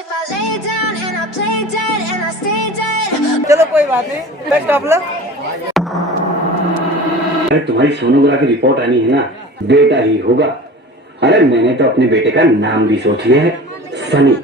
if I lay down and I play dead and I stay dead. चलो कोई बात नहीं, बेस्ट ऑफ लक। अरे तुम्हारी सोनोग्राफी रिपोर्ट आनी है ना, बेटा ही होगा। अरे मैंने तो अपने बेटे का नाम भी सोच लिया है, सनी।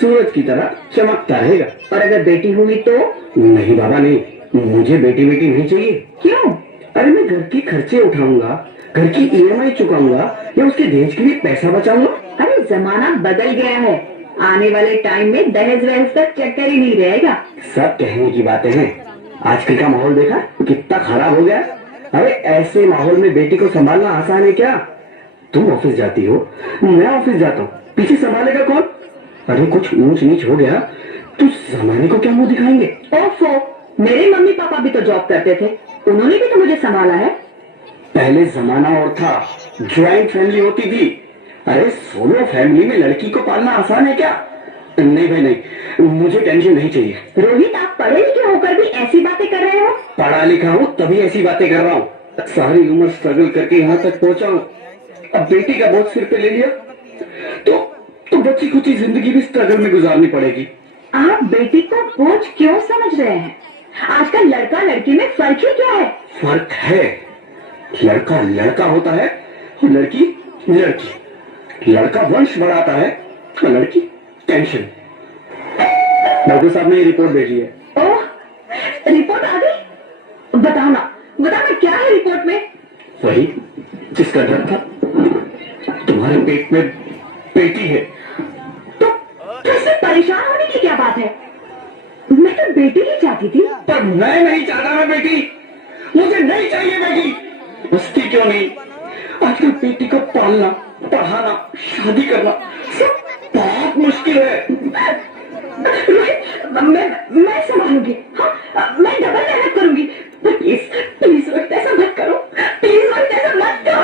सूरज की तरह चमकता रहेगा। और अगर बेटी हुई तो? नहीं बाबा नहीं, मुझे बेटी नहीं चाहिए। क्यों? अरे मैं घर के खर्चे उठाऊंगा, घर की EMI चुकाऊंगा या उसके दहेज के लिए पैसा बचाऊंगा। अरे जमाना बदल गया है, आने वाले टाइम में दहेज वहेज का चक्कर ही नहीं रहेगा। सब कहने की बातें हैं, आजकल का माहौल देखा कितना खराब हो गया। अरे ऐसे माहौल में बेटी को संभालना आसान है क्या? तुम ऑफिस जाती हो, मैं ऑफिस जाता हूँ, पीछे संभालेगा कौन? अरे कुछ ऊंच नीच हो गया तो जमाने को क्या मुंह दिखाएंगे? ओफो, मेरे मम्मी पापा भी तो जॉब करते थे, उन्होंने भी तो मुझे संभाला है। पहले जमाना और था, ज्वाइंट फैमिली होती थी। अरे सोलो फैमिली में लड़की को पालना आसान है क्या? नहीं भाई नहीं, मुझे टेंशन नहीं चाहिए। रोहित, आप पढ़े लिखे होकर भी ऐसी बातें कर रहे हो? पढ़ा लिखा हूँ तभी ऐसी बातें कर रहा हूँ। सारी उम्र स्ट्रगल करके यहाँ तक पहुँचा हूँ, अब बेटी का बोझ सिर पे ले लिया तो बच्ची खुची जिंदगी भी स्ट्रगल में गुजारनी पड़ेगी। आप बेटी को बोझ क्यों समझ रहे हैं? आजकल लड़का लड़की में फर्क ही क्या है? फर्क है, लड़का लड़का होता है और लड़की लड़की। लड़का वंश बढ़ाता है और लड़की टेंशन। डॉक्टर साहब ने ये रिपोर्ट भेजी है। ओह, रिपोर्ट आ गई? बताना क्या है रिपोर्ट में? वही जिसका डर था, तुम्हारे पेट में बेटी है। तो इससे परेशान होने की क्या बात है? मैं तो बेटी ही चाहती थी। पर मैं नहीं चाहता मैं बेटी, मुझे नहीं चाहिए बेटी। बसती क्यों नहीं? आजकल बेटी को पालना, पढ़ाना, शादी करना सब बहुत मुश्किल है। मैं संभालूंगी। हाँ, मैं डबल मेहनत करूंगी। प्लीज रोहित, ऐसा मत करो। प्लीज रोहित, ऐसा मत करो।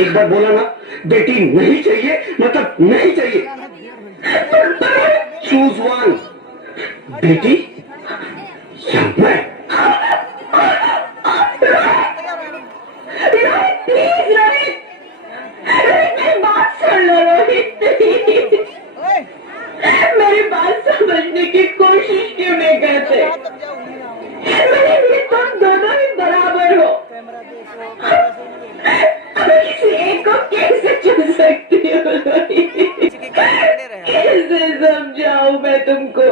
एक बार बोला ना, बेटी नहीं चाहिए मतलब नहीं चाहिए। चूज वन, बेटी या मैं। रोहित प्लीज, रोहित मेरी बात सुन लो। रोहित मेरी बात समझने की कोशिश क्यों नहीं करते? मेरे लिए तुम दोनों ही बराबर हो। मैं किसी एक को कैसे चुन सकती हूँ? कैसे समझाऊं मैं तुमको?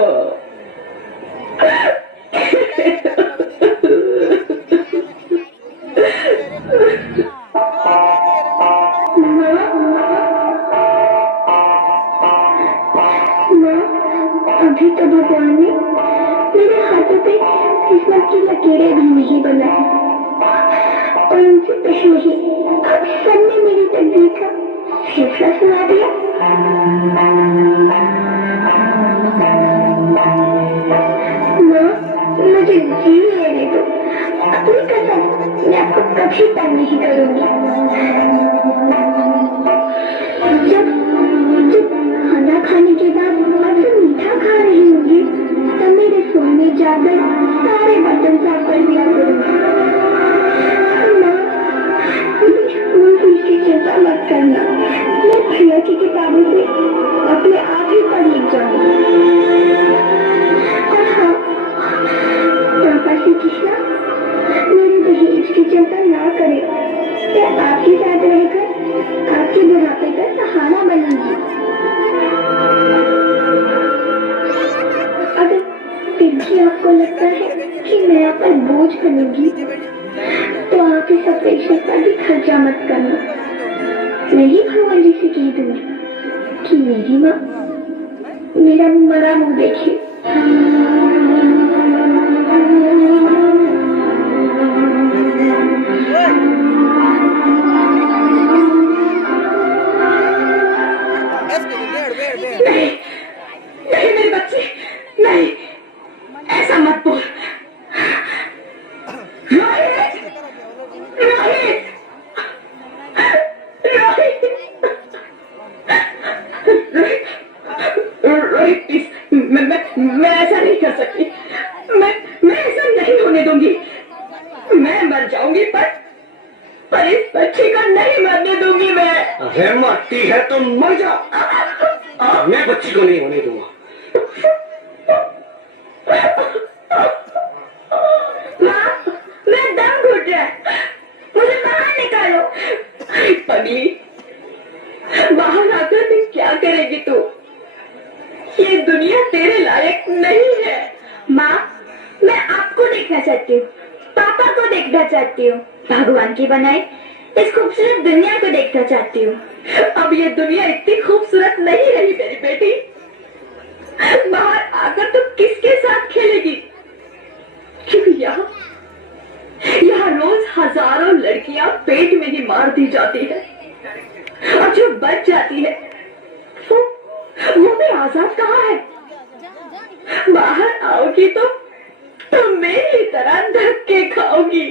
अभी तो भगवान ने मेरे हाथों पे किस्मत की लकीरें भी नहीं बनाई और उनसे पहले ही अब सबने मेरी तकदीर का फैसला सुना दिया। माँ, मुझे जी लेने दो। अपनी कसम, मैं आपको कभी तंग नहीं करूंगी। जब खाना खाने के बाद आपसे मीठा खा रही होंगी तब मेरे सोने जाकर सारे बर्तन साफ कर दिया करूंगी। मुझे इसकी चिंता मत करना, मैं भैया की किताबों से अपने आप ही पढ़ लिख जाऊंगी। और हाँ, पापा से कृष्णा मेरे दहेज की चिंता ना करें, मैं आपके साथ रहकर आपके बुढ़ापे का सहारा बनूंगी। अगर फिर भी आपको लगता है कि मैं आप पर बोझ बनूंगी तो आप इस ऑपरेशन पर भी खर्चा मत करना। मैं ही भगवान जी से कह दूंगी कि मेरी माँ मेरा मरा मुंह देखे। नहीं मेरे बच्चे, नहीं, ऐसा मत बोल। रोहित, रोहित, रोहित प्लीज, मैं ऐसा नहीं कर सकती। मैं ऐसा नहीं होने दूंगी। मैं मर जाऊंगी पर इस बच्चे को नहीं मरने दूंगी मैं। अरे मरती है तो मर जा। मैं बच्ची को नहीं होने दूंगा। माँ, मेरा दम घुट रहा है, मुझे बाहर निकालो। पगली, बाहर आकर तुम क्या करेगी तू? ये दुनिया तेरे लायक नहीं है। माँ, मैं आपको देखना चाहती हूँ, पापा को देखना चाहती हूँ, भगवान की बनाई इस खूबसूरत दुनिया को देखना चाहती हूँ। अब ये दुनिया इतनी खूबसूरत नहीं रही मेरी बेटी। बाहर आकर तुम किसके साथ खेलेगी? क्योंकि यहाँ रोज हजारों लड़कियां पेट में ही मार दी जाती है, और जो बच जाती है वो भी आजाद कहाँ है? बाहर आओगी तो तुम मेरी तरह धक्के खाओगी।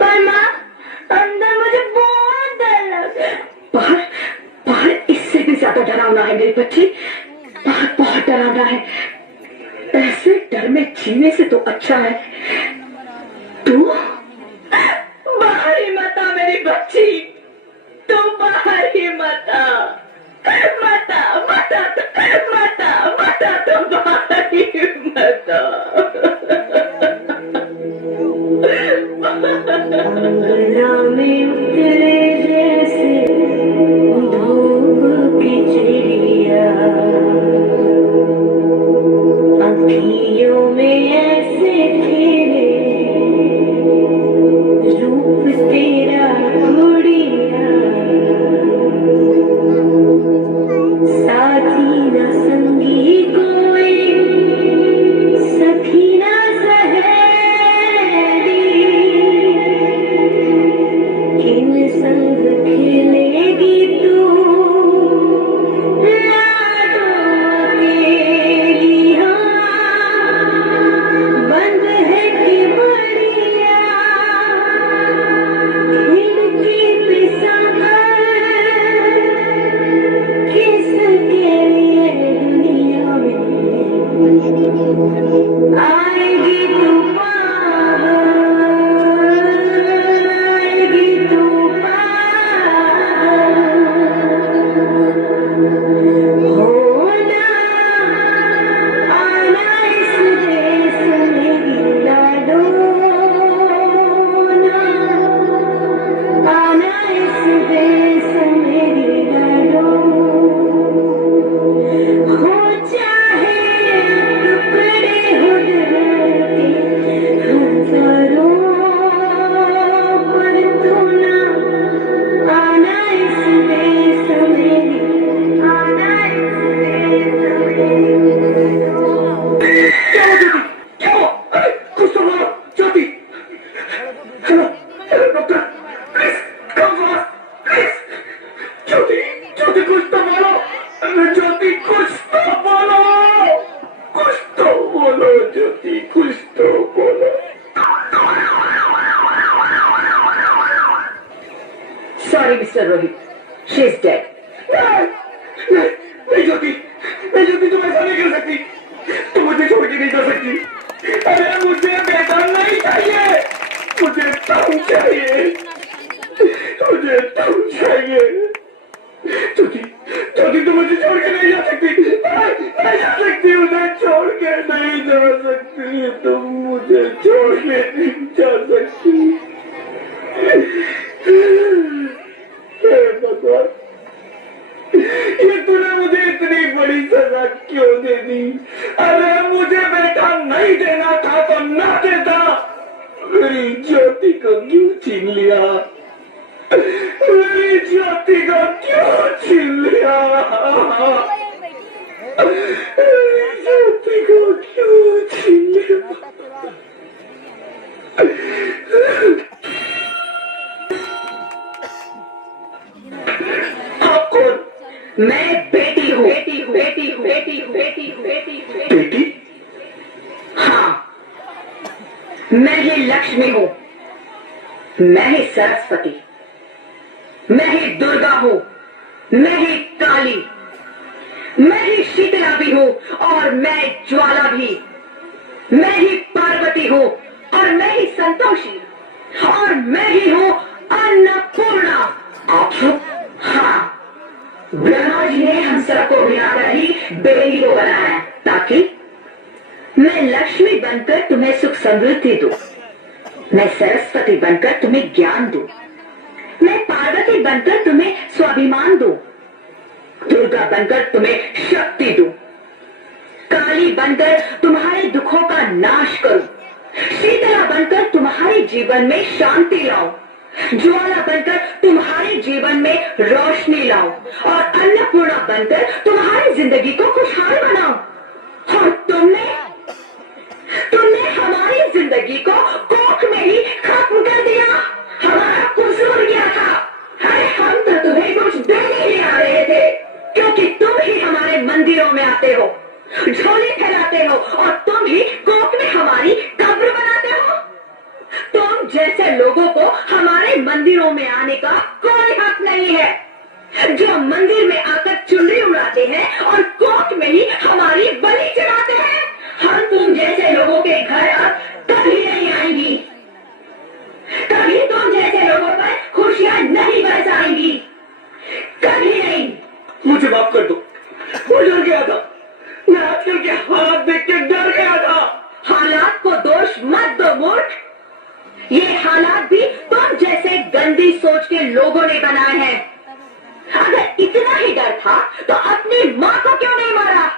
पर माँ, अंदर मुझे बहुत डर लग रहा है। बाहर बाहर इससे भी ज्यादा डरावना है मेरी बच्ची। बाहर बहुत डरावना है। ऐसे डर में जीने से तो अच्छा है तू बाहर ही मत आ मेरी बच्ची। तू बाहर ही मत आ, मत आ, मत आ, मत आ, मत आ, तू बाहर ही मत आ। अंगना में उतरे जैसे धूप की चिड़िया, अखियों में ऐसे खेले रूप तेरा गुड़िया, साथी न संगी कोई, सखी न सहेली, किन संग खेलेगी तू लाडो अकेली। हाँ, बंद है कि बढ़िया खिड़की पे संभल, किसके लिए दुनिया में आएगी तू पागल, आएगी तू पागल, होना आना इस देश में लाडो, आना इस देश में लाडो, हो चाहे टुकड़े हो दिल के हजारों, पर तू ना आना इस देश में, आना इस देश में। क्या हुआ ज्योति? क्या हुआ? अरे कुछ तो बोलो ज्योति। चलो doctor, please come fast, please. Jyoti, Jyoti कुछ तो बोलो। अरे ज्योति कुछ तो बोलो, कुछ तो बोलो ज्योति, कुछ तो बोलो। Sorry, Mr. Rohit. She's dead. नहीं ज्योति, नहीं ज्योति, तुम ऐसा नहीं कर सकती, तुम मुझे छोड़ के नहीं जा सकती। अरे मुझे बेटा नहीं चाहिए, मुझे तुम चाहिए, मुझे तुम चाहिए। ज्योति, ज्योति तुम मुझे छोड़ के नहीं जा सकती, नहीं जा सकती, मुझे छोड़ के नहीं जा सकती, तुम मुझे छोड़ के नहीं जा सकती। हे भगवान, ये तूने मुझे इतनी बड़ी सजा क्यों दे दी? अरे मुझे बेटा नहीं देना था तो ना देता, मेरी ज्योति को क्यों छीन लिया? मेरी ज्योति को क्यों छीन लिया? मेरी ज्योति को क्यों छीन लिया? आप कौन? मैं बेटी हूँ, बेटी हूँ, बेटी हूँ, बेटी हूँ, बेटी हूँ, बेटी हूँ, बेटी? हाँ, मैं ही लक्ष्मी हूँ, मैं ही सरस्वती, मैं ही दुर्गा हूँ, मैं ही काली, मैं ही शीतला भी हूँ, और मैं ज्वाला भी, मैं ही पार्वती हूँ, और मैं ही संतोषी, और मैं ही हूँ अन्नपूर्णा। आप हाँ, ब्रह्मा जी इसीलिए हम सबको मिलाकर ही बेटी को बनाया, ताकि मैं लक्ष्मी बनकर तुम्हें सुख समृद्धि दूं, मैं सरस्वती बनकर तुम्हें ज्ञान दूं, मैं पार्वती बनकर तुम्हें स्वाभिमान दूं, दुर्गा बनकर तुम्हें शक्ति दूं, काली बनकर तुम्हारे दुखों का नाश करूं, शीतला बनकर तुम्हारे जीवन में शांति लाऊं, ज्वाला बनकर तुम्हारे जीवन में रोशनी लाऊं और अन्नपूर्णा बनकर तुम्हारी जिंदगी को खुशहाल बनाऊं। और तुमने हमारी जिंदगी को कोख में ही खत्म कर दिया। हमारा कसूर क्या था? अरे हम तो तुम्हें कुछ देने ही आ रहे थे, क्योंकि तुम ही हमारे मंदिरों में आते हो, झोली फैलाते हो और तुम ही कोख में हमारी कब्र बनाते हो। तुम जैसे लोगों को हमारे मंदिरों में आने का कोई हक नहीं है, जो मंदिर में आकर चुनरी उड़ाते हैं और कोख में ही हमारी बलि चढ़ाते हैं। हम तुम जैसे लोगों के घर अब कभी नहीं आएंगी, कभी तुम जैसे लोगों पर खुशियां नहीं बरसाएंगी, कभी नहीं। मुझे माफ कर दो, मैं डर गया था, मैं आजकल के हालात देख के डर गया था। हालात को दोष मत दो मूर्ख, ये हालात भी तुम जैसे गंदी सोच के लोगों ने बनाए हैं। अगर इतना ही डर था तो अपनी माँ को क्यों नहीं मारा,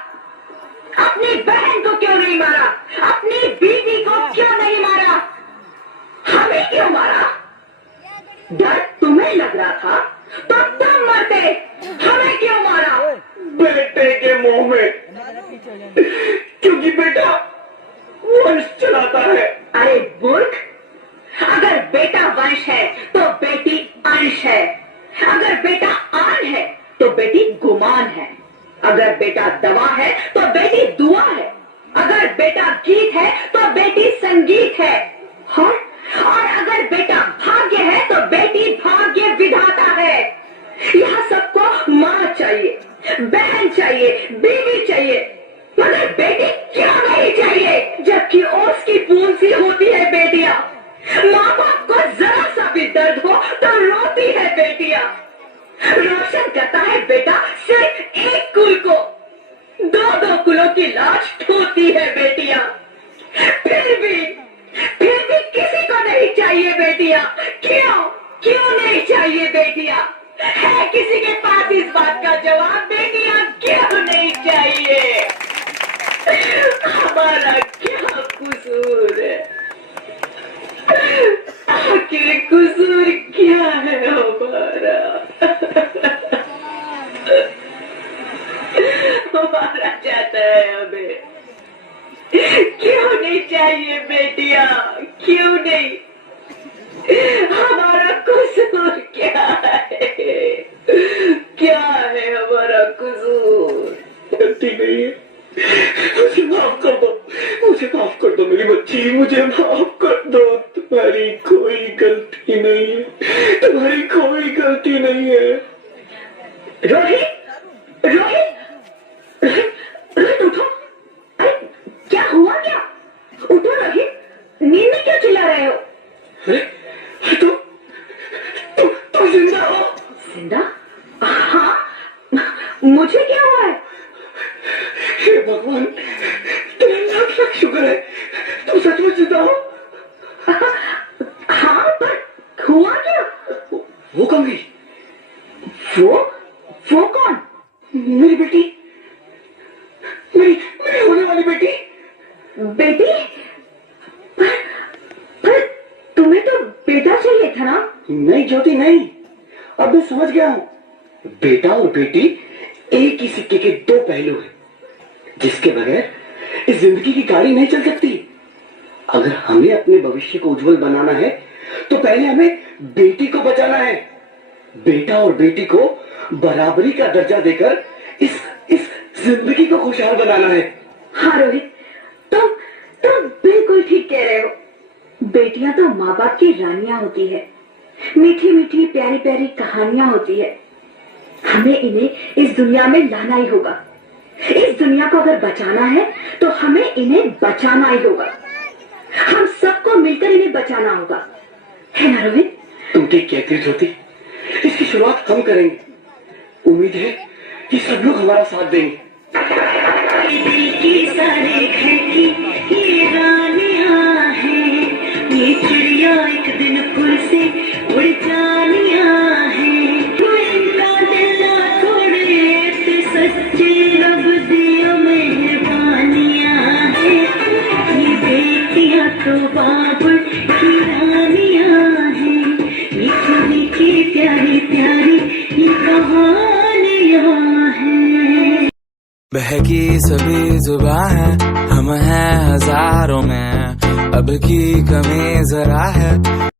अपनी बहन को क्यों नहीं मारा, अपनी बीवी को क्यों नहीं मारा, हमें क्यों मारा? डर तुम्हें लग रहा था तो तुम मरते, हमें क्यों मारा? बेटे के मुंह में, क्योंकि बेटा वंश चलाता है। अरे मूर्ख, अगर बेटा वंश है तो बेटी अंश है, अगर बेटा आन है तो बेटी गुमान है, अगर बेटा दवा है तो बेटी दुआ है, अगर बेटा गीत है तो बेटी संगीत है, और अगर बेटा भाग्य है तो बेटी भाग्य विधाता है। यहाँ सबको माँ चाहिए, बहन चाहिए, बीवी चाहिए, मगर बेटी क्यों नहीं चाहिए? जबकि ओस की बूंद सी होती है बेटियां, माँ बाप को जरा सा भी दर्द हो तो रोती है बेटियां। रोशन करता है बेटा सिर्फ एक कुल को, दो दो कुलों की लाश ढोती है बेटियां। फिर भी किसी को नहीं चाहिए बेटियां। क्यों नहीं चाहिए बेटियां? है किसी के पास इस बात का जवाब? बेटियां क्यों नहीं चाहिए? हमारा क्या कसूर है? आखिर कसूर क्या है हमारा? हमारा जाता है हमें। क्यों नहीं चाहिए बेटियां? क्यों नहीं? हमारा कसूर क्या है? क्या है हमारा कसूर? गलती नहीं है, मुझे माफ कर दो, मुझे माफ कर दो मेरी बच्ची, मुझे माफ कर दो। तुम्हारी कोई गलती नहीं है, तुम्हारी कोई गलती नहीं है। रोहित, रोहित, रोहित, रोहित उठो। अरे क्या हुआ क्या? उठो रोहित, नींद में क्यों चिल्ला रहे हो? अरे तुम जिंदा हो? जिंदा? हाँ, मुझे क्या हुआ है? हे भगवान, तेरा लाख लाख शुक्र है, तुम सचमुच जिंदा हो। हाँ, पर हुआ क्या? वो कौन गई? वो कौन? मेरी बेटी, मेरी होने वाली बेटी। बेटी? पर तुम्हें तो बेटा चाहिए था ना? नहीं ज्योति नहीं, अब मैं समझ गया हूँ। बेटा और बेटी एक ही सिक्के के दो पहलू हैं, जिसके बगैर इस जिंदगी की गाड़ी नहीं चल सकती। अगर हमें अपने भविष्य को उज्जवल बनाना है तो पहले हमें बेटी को बचाना है। बेटा और बेटी को बराबरी का दर्जा देकर इस जिंदगी को खुशहाल बनाना है। हाँ रोहित, तुम बिल्कुल ठीक कह रहे हो। बेटियां तो माँ बाप की रानियां होती है, मीठी मीठी प्यारी प्यारी कहानियां होती है। हमें इन्हें इस दुनिया में लाना ही होगा। इस दुनिया को अगर बचाना है तो हमें इन्हें बचाना ही होगा। हम सबको मिलकर इन्हें बचाना होगा, है ना रोहित? तुम ठीक कहती हो ज्योति, इसकी शुरुआत हम करेंगे। उम्मीद है कि सब लोग हमारा साथ देंगे। दिल की सारे घर की ये रानियां हैं, ये चिड़िया एक दिन फिर से उड़ जानियां हैं। तू इनका दिल ना तोड़े, ते सच्चे रब दिया मेहरबानियां हैं। ये बेटियां तो बाबर की रानियां हैं, मीठी मीठी प्यारी प्यारी ये कहानियां हैं। बहकी सभी जुबां है, हम हैं हजारों में, अब की कमी जरा है।